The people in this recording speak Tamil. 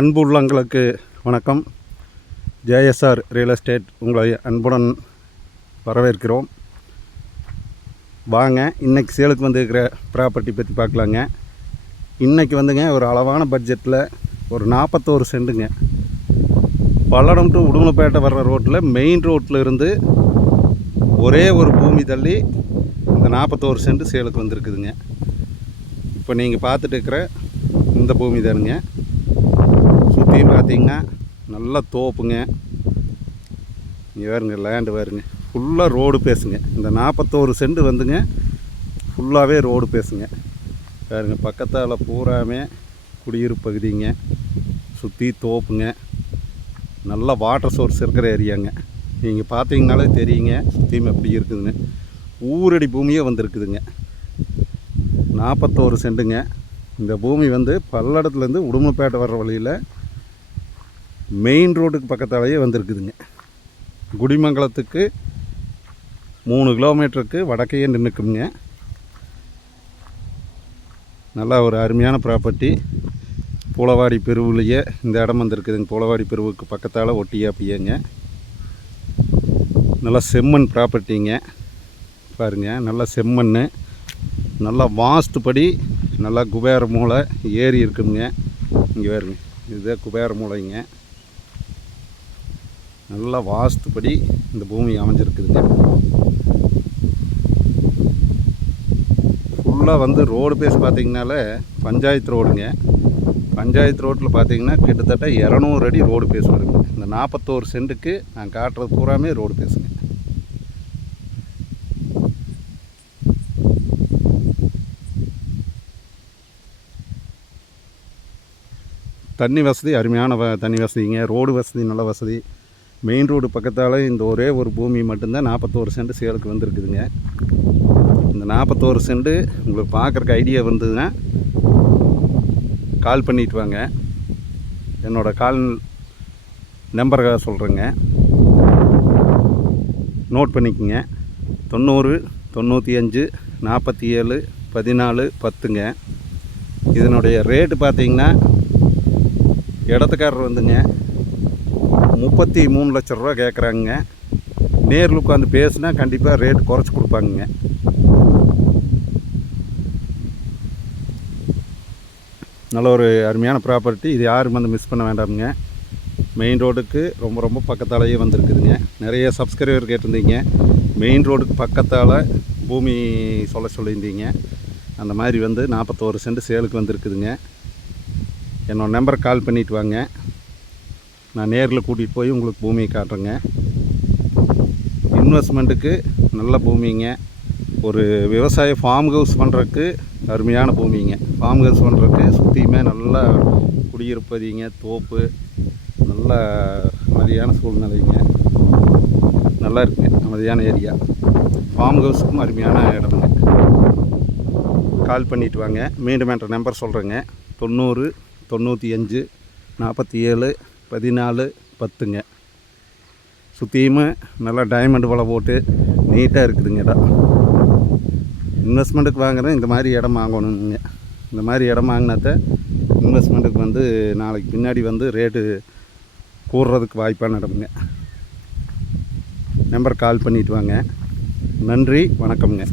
அன்பு உள்ளங்களுக்கு வணக்கம். ஜேஎஸ்ஆர் ரியல் எஸ்டேட் உங்களை அன்புடன் வரவேற்கிறோம். வாங்க, இன்றைக்கி சேலுக்கு வந்துருக்கிற ப்ராப்பர்ட்டி பற்றி பார்க்கலாங்க. இன்றைக்கி வந்துங்க ஒரு அளவான பட்ஜெட்டில் ஒரு 41 சென்ட்டுங்க, பல்லடம் டு உடுமலைப்பேட்டை வர்ற ரோட்டில் மெயின் ரோட்டில் இருந்து ஒரே ஒரு பூமி தள்ளி இந்த 41 சென்ட் சேலுக்கு வந்துருக்குதுங்க. இப்போ நீங்கள் பார்த்துட்டு இருக்கிற இந்த பூமி தானுங்க. சுற்றி பார்த்தீங்கன்னா நல்லா தோப்புங்க. இங்கே பாருங்க, லேண்டு பாருங்க, ஃபுல்லாக ரோடு பேசுங்க. இந்த 41 சென்ட் வந்துங்க ஃபுல்லாகவே ரோடு பேசுங்க. பாருங்க, பக்கத்தால் பூராமே குடியிருப்பு பகுதிங்க, சுற்றி தோப்புங்க, நல்லா வாட்டர் சோர்ஸ் இருக்கிற ஏரியாங்க. நீங்கள் பார்த்தீங்கனாலே தெரியுங்க சுற்றியும் எப்படி இருக்குதுங்க. ஊரடி பூமியே வந்துருக்குதுங்க. 41 சென்ட்டுங்க. இந்த பூமி வந்து பல்லடத்துலேருந்து உடுமலைப்பேட்டை வர்ற வழியில் மெயின் ரோடுக்கு பக்கத்தாலேயே வந்திருக்குதுங்க. குடிமங்கலத்துக்கு 3 கிலோமீட்டருக்கு வடக்கையே நின்றுக்குங்க. நல்லா ஒரு அருமையான ப்ராப்பர்ட்டி. பூளவாடி பிரிவுலையே இந்த இடம் வந்துருக்குதுங்க. பூளவாடி பிரிவுக்கு பக்கத்தால் ஒட்டியாப்பியங்க. நல்லா செம்மண் ப்ராப்பர்ட்டிங்க. பாருங்கள், நல்லா செம்மண், நல்லா வாஸ்துப்படி, நல்லா குபேர மூளை ஏரி இருக்குங்க. இங்கே பாருங்க, இதுதான் குபேர மூளைங்க. நல்லா வாஸ்துப்படி இந்த பூமி அமைஞ்சிருக்குதுங்க. ஃபுல்லாக வந்து ரோடு பேஸ் பார்த்திங்கனால பஞ்சாயத்து ரோடுங்க. பஞ்சாயத்து ரோட்டில் பார்த்திங்கன்னா கிட்டத்தட்ட 200 அடி ரோடு பேஸ் வருங்க. இந்த 41 சென்ட்டுக்கு நான் காட்டுறது பூராமே ரோடு பேசுங்க. தண்ணி வசதி அருமையான தண்ணி வசதிங்க. ரோடு வசதி நல்ல வசதி. மெயின் ரோடு பக்கத்தால் இந்த ஒரே ஒரு பூமி மட்டும்தான் 41 சென்ட் சேலுக்கு வந்துருக்குதுங்க. இந்த 41 சென்ட்டு உங்களுக்கு பார்க்குறக்கு ஐடியா வந்ததுன்னா கால் பண்ணிட்டு வாங்க. என்னோடய கால் நம்பரை சொல்கிறேங்க, நோட் பண்ணிக்கோங்க. 90 95 47 14 10ங்க. இதனுடைய ரேட்டு பார்த்திங்கன்னா இடத்துக்காரர் வந்துங்க 33 லட்ச ரூபா கேட்குறாங்க. நேரில் உட்காந்து பேசுனா கண்டிப்பாக ரேட் குறைச்சி கொடுப்பாங்க. நல்ல ஒரு அருமையான ப்ராப்பர்ட்டி. இது யாரும் வந்து மிஸ் பண்ண வேண்டாமுங்க. மெயின் ரோடுக்கு ரொம்ப ரொம்ப பக்கத்தாலேயே வந்துருக்குதுங்க. நிறைய சப்ஸ்கிரைபர் கேட்டிருந்தீங்க, மெயின் ரோடுக்கு பக்கத்தால் பூமி சொல்லியிருந்தீங்க. அந்த மாதிரி வந்து 41 சென்ட் சேலுக்கு வந்துருக்குதுங்க. என்னோடய நம்பருக்கு கால் பண்ணிவிட்டு வாங்க. நான் நேரில் கூட்டிகிட்டு போய் உங்களுக்கு பூமியை காட்டுறேங்க. இன்வெஸ்ட்மெண்ட்டுக்கு நல்ல பூமிங்க. ஒரு விவசாய ஃபார்ம் ஹவுஸ் பண்ணுறதுக்கு அருமையான பூமிங்க. ஃபார்ம் ஹவுஸ் பண்ணுறதுக்கு சுற்றியுமே நல்லா குடியிருப்பதிங்க, தோப்பு, நல்ல அமைதியான சூழ்நிலைங்க. நல்லா இருக்குங்க, அமைதியான ஏரியா. ஃபார்ம் ஹவுஸுக்கும் அருமையான இடமுங்க. கால் பண்ணிவிட்டு வாங்க. மீண்டும் என்ற நம்பர் சொல்கிறேங்க, 90 95 47 14 10ங்க. சுற்றியுமே நல்லா டைமண்ட் வலை போட்டு நீட்டாக இருக்குதுங்க இடம். இன்வெஸ்ட்மெண்ட்டுக்கு வாங்குறேன், இந்த மாதிரி இடம் வாங்கணுங்க. இந்த மாதிரி இடம் வாங்கினாத்தான் இன்வெஸ்ட்மெண்ட்டுக்கு வந்து நாளைக்கு பின்னாடி வந்து ரேட்டு கூடுறதுக்கு வாய்ப்பான இடமுங்க. நம்பர் கால் பண்ணிவிட்டு வாங்க. நன்றி, வணக்கம்ங்க.